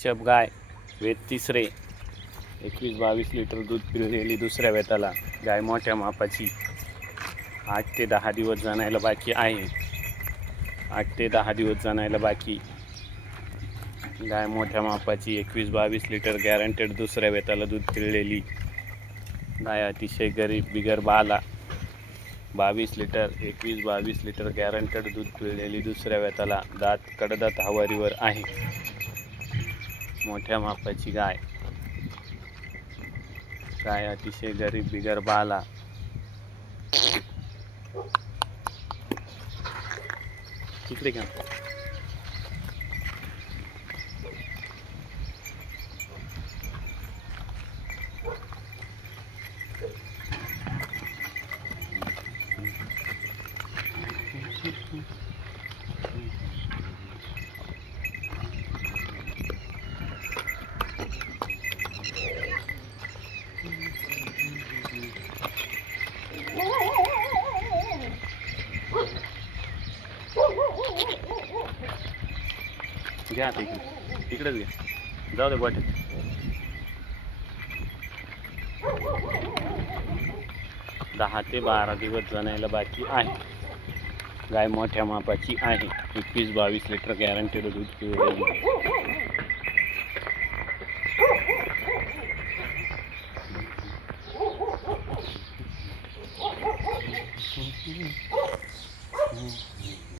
चप गाय वेत तिसरे 21-22 लिटर दूध पिळलेली दुसऱ्या वेताला गाय मोठ्या मापाची 8 ते 10 दिवस जाणायला बाकी आहे. 8 ते 10 दिवस जाणायला बाकी गाय मोठ्या मापाची 21-22 लिटर गॅरंटेड दुसऱ्या वेताला दूध पिळलेली गाय अतिशय गरीब बिगर बाला 22 लिटर 21-22 लिटर गॅरंटेड दूध पिळलेली दुसऱ्या वेताला दात कडदात हवारीवर आहे. मोठ्या मापाची गाय अतिशय गरीब बिगर बाला तिकडे का घ्या आता इकडेच घ्या जाऊ दे गोठ्यात. दहा ते 12 दिवस जाणायला बाकी आहे. गाय मोठ्या मापाची आहे. 21-22 लिटर गॅरंटेड दूध पिळलेली